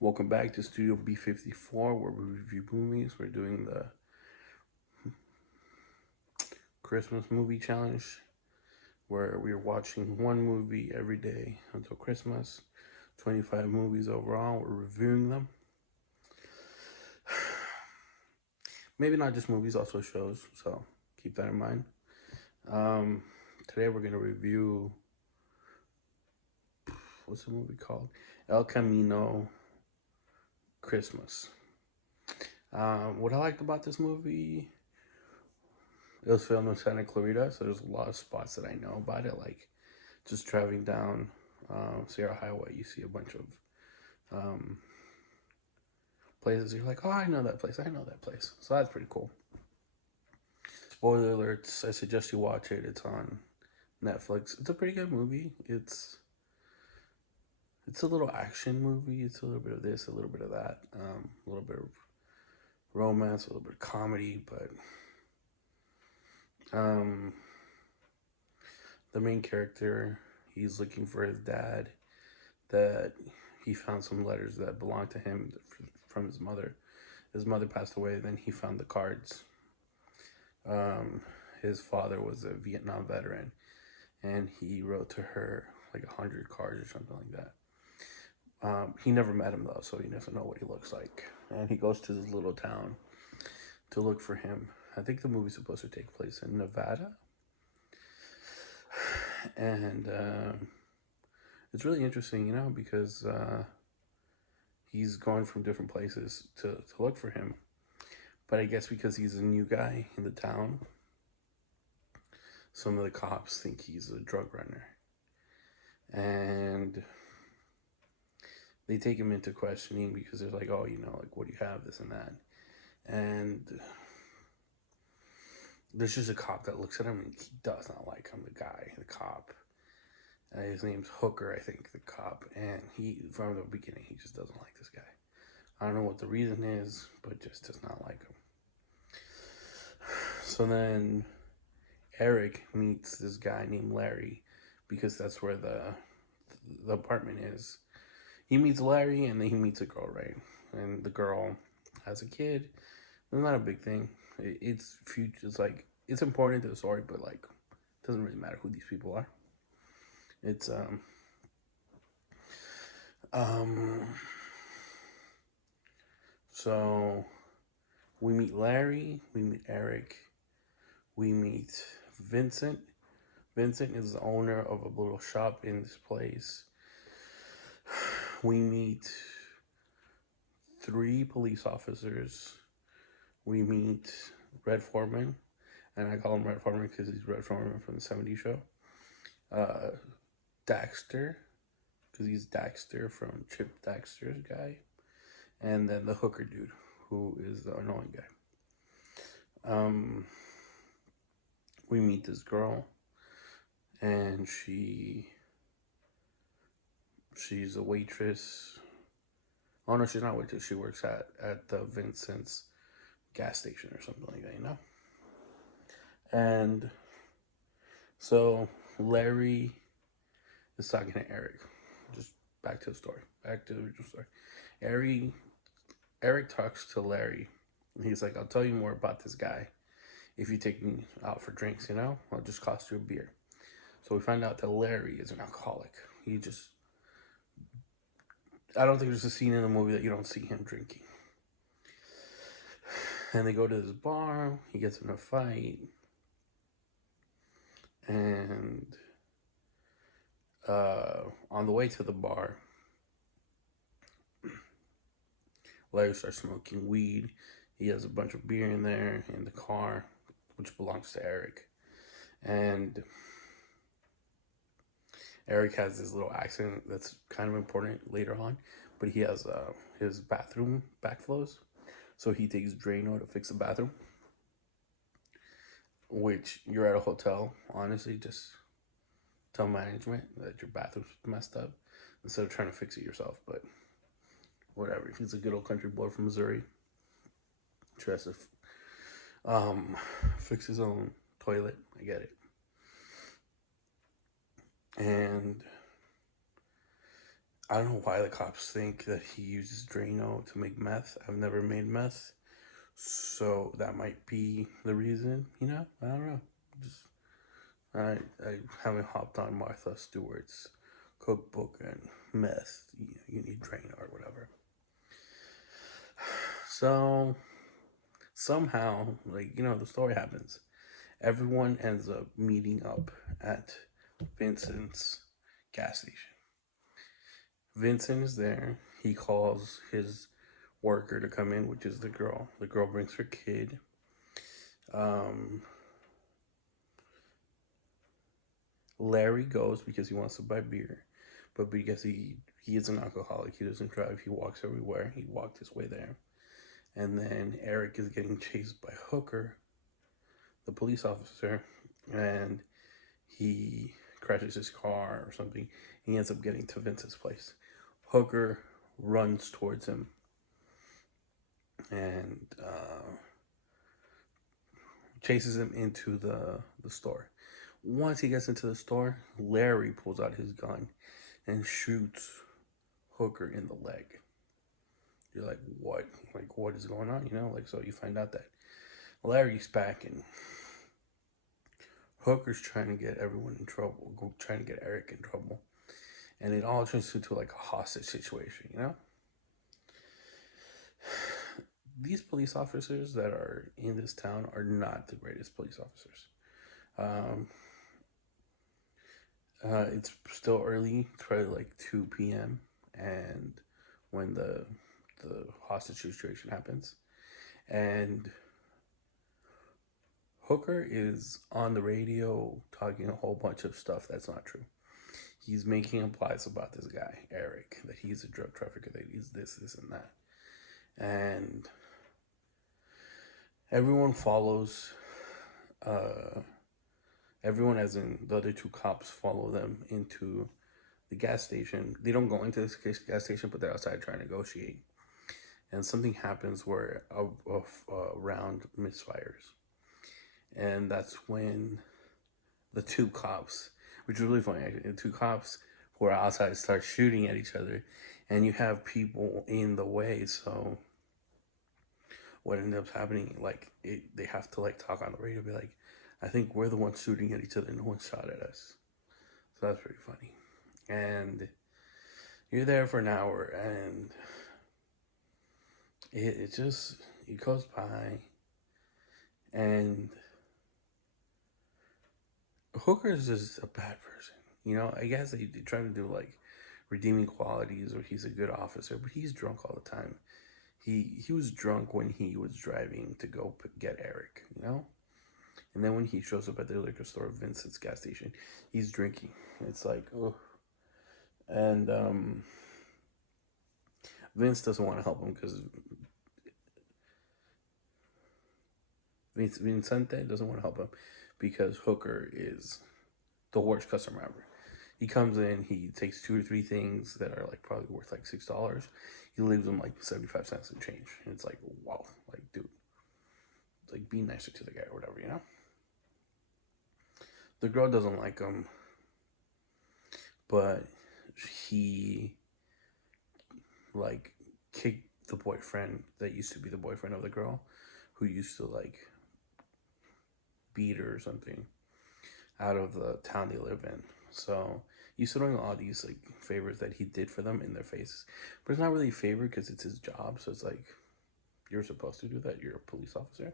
Welcome back to Studio B54, where we review movies. We're doing the Christmas movie challenge, where we're watching one movie every day until Christmas. 25 movies overall. We're reviewing them. Maybe not just movies, also shows. So keep that in mind. Today we're gonna review, what's the movie called? El Camino Christmas. What I liked about this movie, it was filmed in Santa Clarita, so there's a lot of spots that I know about it. Like just driving down Sierra Highway, you see a bunch of places. You're like, oh, I know that place. I know that place. So that's pretty cool. Spoiler alerts. I suggest you watch it. It's on Netflix. It's a pretty good movie. It's a little action movie. It's a little bit of this, a little bit of that, a little bit of romance, a little bit of comedy, but the main character, he's looking for his dad. That he found some letters that belonged to him from his mother. His mother passed away, then he found the cards. His father was a Vietnam veteran, and he wrote to her like 100 cards or something like that. He never met him though, so he doesn't know what he looks like. And he goes to this little town to look for him. I think the movie's supposed to take place in Nevada. And it's really interesting, you know, because he's going from different places to look for him. But I guess because he's a new guy in the town, some of the cops think he's a drug runner. And they take him into questioning because they're like, oh, you know, like, what do you have, this and that. And there's just a cop that looks at him and he does not like him, the cop. His name's Hooker, I think, the cop. And he, from the beginning, he just doesn't like this guy. I don't know what the reason is, but just does not like him. So then Eric meets this guy named Larry, because that's where the apartment is. He meets Larry, and then he meets a girl, right? And the girl has a kid. It's not a big thing. It's future. It's like, it's important to the story, but like, it doesn't really matter who these people are. It's so we meet Larry, we meet Eric, we meet Vincent. Vincent is the owner of a little shop in this place. We meet 3 police officers. We meet Red Foreman, and I call him Red Foreman because he's Red Foreman from the 70s show. Daxter, because he's Daxter from Chip Daxter's guy. And then the Hooker dude, who is the annoying guy. We meet this girl, and she's a waitress. Oh no, she's not a waitress. She works at the Vincent's gas station or something like that, you know? And so Larry is talking to Eric. Just back to the story. Back to the original story. Eric talks to Larry, and he's like, I'll tell you more about this guy if you take me out for drinks, you know? I'll just cost you a beer. So we find out that Larry is an alcoholic. I don't think there's a scene in the movie that you don't see him drinking. And they go to this bar, he gets in a fight, and on the way to the bar, Larry starts smoking weed. He has a bunch of beer in there in the car, which belongs to Eric. And Eric has this little accident that's kind of important later on, but he has his bathroom backflows. So he takes Drano to fix the bathroom, which you're at a hotel, honestly, just tell management that your bathroom's messed up instead of trying to fix it yourself. But whatever, he's a good old country boy from Missouri. Tries to fix his own toilet. I get it. And I don't know why the cops think that he uses Drano to make meth. I've never made meth, so that might be the reason. I don't know. Just I haven't hopped on Martha Stewart's cookbook and meth. You need Drano or whatever. So somehow, the story happens. Everyone ends up meeting up at Vincent's gas station. Vincent is there. He calls his worker to come in, which is the girl. The girl brings her kid. Larry goes because he wants to buy beer, but because he is an alcoholic, he doesn't drive. He walks everywhere. He walked his way there. And then Eric is getting chased by Hooker, the police officer, and he crashes his car or something. He ends up getting to Vince's place. Hooker runs towards him and chases him into the store. Once he gets into the store, Larry pulls out his gun and shoots Hooker in the leg. You're like, what? Like, what is going on? So you find out that Larry's back and Hooker's trying to get everyone in trouble, trying to get Eric in trouble. And it all turns into like a hostage situation, These police officers that are in this town are not the greatest police officers. It's still early. It's probably like 2 p.m. and when the hostage situation happens, and Hooker is on the radio talking a whole bunch of stuff that's not true. He's making implies about this guy Eric, that he's a drug trafficker, that he's this and that, and everyone follows. Everyone, as in the other two cops, follow them into the gas station. They don't go into this gas station, but they're outside trying to negotiate. And something happens where a round misfires. And that's when the two cops, which is really funny, actually, the two cops who are outside start shooting at each other. And you have people in the way, so what ends up happening, they have to talk on the radio, be like, I think we're the ones shooting at each other, no one shot at us. So that's pretty funny. And you're there for an hour, and it goes by, and Hooker's just a bad person. I guess they try to do redeeming qualities, or he's a good officer, but he's drunk all the time. He was drunk when he was driving to go get Eric, And then when he shows up at the liquor store, Vincent's gas station, he's drinking. It's like, oh. And Vince doesn't want to help him because Vincente doesn't want to help him because Hooker is the worst customer ever. He comes in, he takes 2 or 3 things that are probably worth $6. He leaves them 75 cents in change. And it's like, wow, dude, be nicer to the guy or whatever, The girl doesn't like him, but he kicked the boyfriend that used to be the boyfriend of the girl, who used to beat her or something, out of the town they live in. So he's doing all these favors that he did for them in their faces, but it's not really a favor because it's his job. So it's you're supposed to do that. You're a police officer,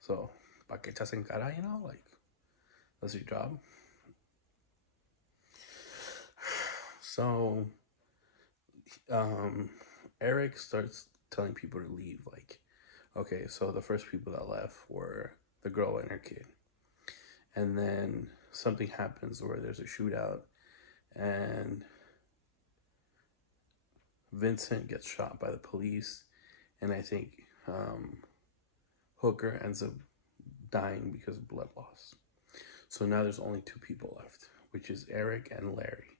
so pa que echas en cara, that's your job. So Eric starts telling people to leave. Okay, so the first people that left were the girl and her kid. And then something happens where there's a shootout, and Vincent gets shot by the police, and I think Hooker ends up dying because of blood loss. So now there's only 2 people left, which is Eric and Larry.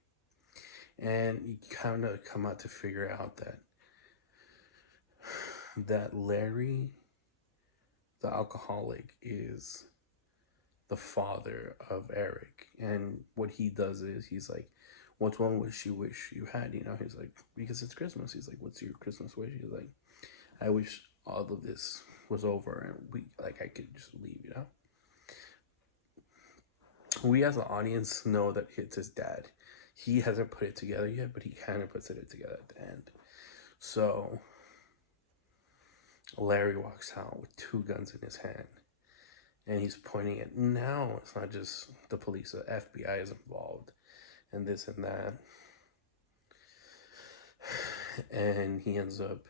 And you kind of come out to figure out that Larry, the alcoholic, is the father of Eric. And what he does is he's like, what's one wish you had? You know, he's like, because it's Christmas. He's like, what's your Christmas wish? He's like, I wish all of this was over and I could just leave, you know? We as an audience know that it's his dad. He hasn't put it together yet, but he kind of puts it together at the end. So Larry walks out with 2 guns in his hand, and he's pointing it. Now it's not just the police, the FBI is involved, and this and that. And he ends up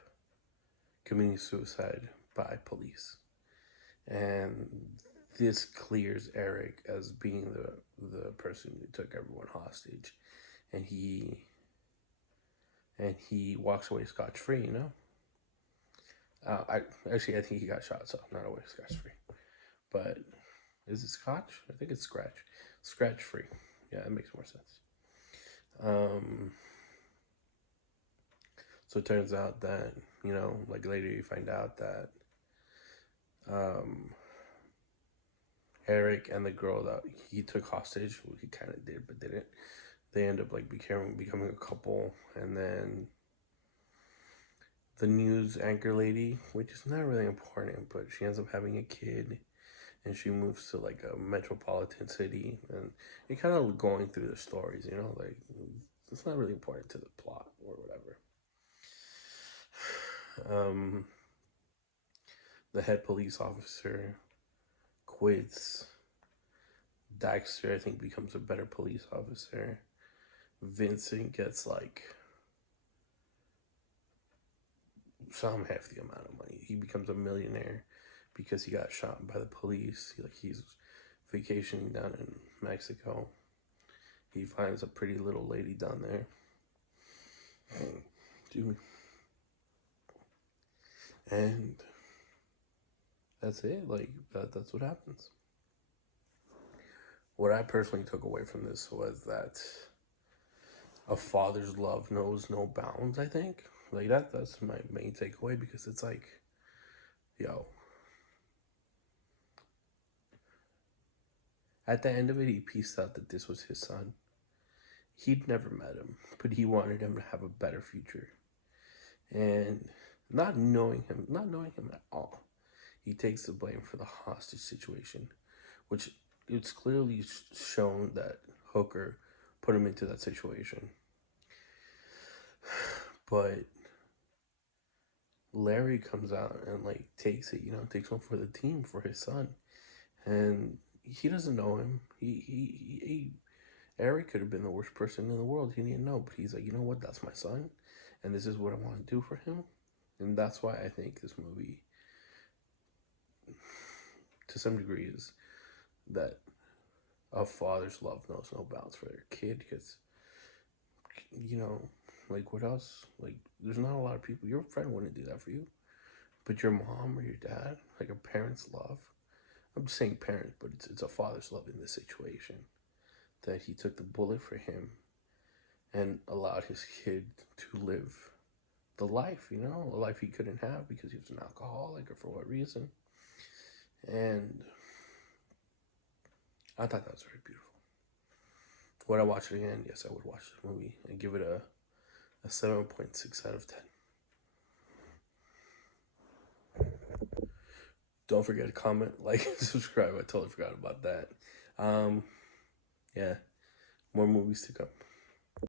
committing suicide by police. And this clears Eric as being the person who took everyone hostage. And he walks away scotch-free, you know? I think he got shot, so not away scotch-free. But is it scotch? I think it's scratch-free. Yeah, it makes more sense. So it turns out that, you know, like later you find out that Eric and the girl that he took hostage, well, he kind of did but didn't, they end up like becoming a couple. And then the news anchor lady, which is not really important, but she ends up having a kid, and she moves to like a metropolitan city, and you're kind of going through the stories, you know, like it's not really important to the plot or whatever. The head police officer quits. Dexter, I think, becomes a better police officer. Vincent gets like some hefty amount of money. He becomes a millionaire because he got shot by the police. He's vacationing down in Mexico. He finds a pretty little lady down there. Excuse me. And that's it. Like that's what happens. What I personally took away from this was that a father's love knows no bounds, I think. Like that's my main takeaway, because it's like, yo, at the end of it, he pieced out that this was his son. He'd never met him, but he wanted him to have a better future. And not knowing him at all, he takes the blame for the hostage situation, which it's clearly shown that Hooker put him into that situation. But Larry comes out and like takes it, you know, takes one for the team, for his son. And he doesn't know him. Eric could have been the worst person in the world. He didn't know, but he's like, you know what? That's my son, and this is what I want to do for him. And that's why I think this movie, to some degree, is that a father's love knows no bounds for their kid. Because, you know, like what else? Like, there's not a lot of people. Your friend wouldn't do that for you, but your mom or your dad, like a parent's love. I'm just saying parents, but it's a father's love in this situation. That he took the bullet for him and allowed his kid to live the life, you know, a life he couldn't have because he was an alcoholic or for what reason. And I thought that was very beautiful. Would I watch it again? Yes, I would watch this movie and give it a 7.6 out of 10. Don't forget to comment, like, subscribe. I totally forgot about that. Yeah, more movies to come.